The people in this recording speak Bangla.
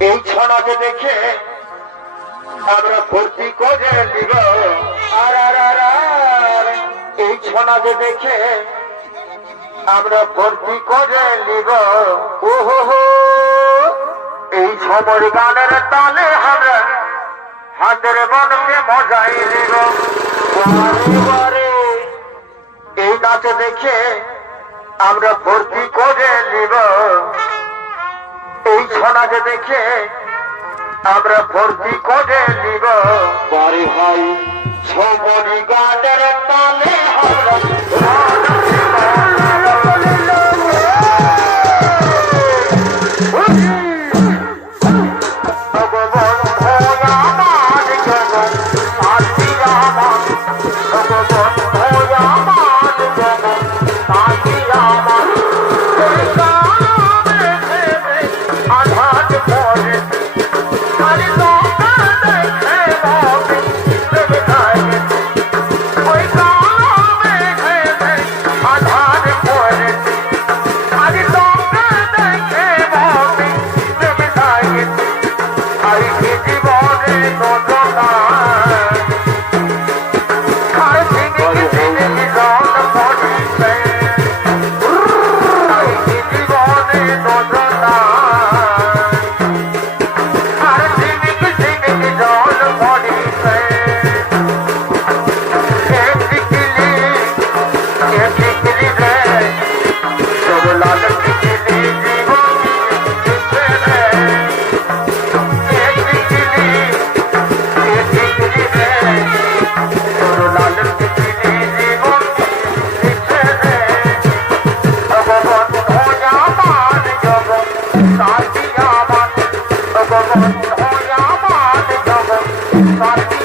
এই ছড়াকে দেখে আমরা ভর্তি করে নিব আর। এই ছড়াকে দেখে আমরা ভর্তি করে নিব ওহো এই সমর গানের তালে আমরা হাতের মনকে মজাই নিব এই নাচ দেখে আমরা ভর্তি করে নিব। এই ছনাকে দেখে আমরা ভর্তি করে নিব। বাড়ি ভাই সমরি গানের Oh, oh, oh, oh, oh, Bye.